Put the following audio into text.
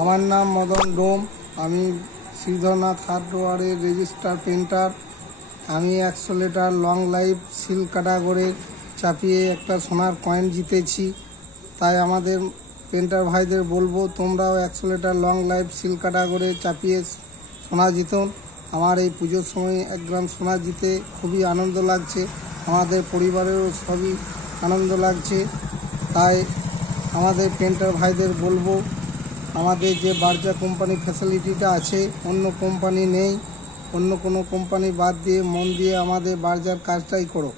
আমার নাম মদন ডোম। আমি শ্রীধরনাথ হার্ডওয়ারের রেজিস্টার পেন্টার। আমি 100 লিটার লং লাইফ সিল কাটাগরে চাপিয়ে একটা সোনার কয়েন জিতেছি। তাই আমাদের পেন্টার ভাইদের বলবো, তোমরাও 100 লিটার লং লাইফ সিল কাটাগরে চাপিয়ে সোনা জিতুন। আমার এই পুজোর সময় 1 গ্রাম সোনা জিতে খুবই আনন্দ লাগছে, আমাদের পরিবারেরও সবই আনন্দ লাগছে। তাই আমাদের পেন্টার ভাইদের বলবো, আমাদের যে বার্জা কোম্পানি ফ্যাসিলিটিটা আছে, অন্য কোম্পানি নেই। অন্য কোনো কোম্পানি বাদ দিয়ে মন দিয়ে আমাদের বার্জার কাজটাই করো।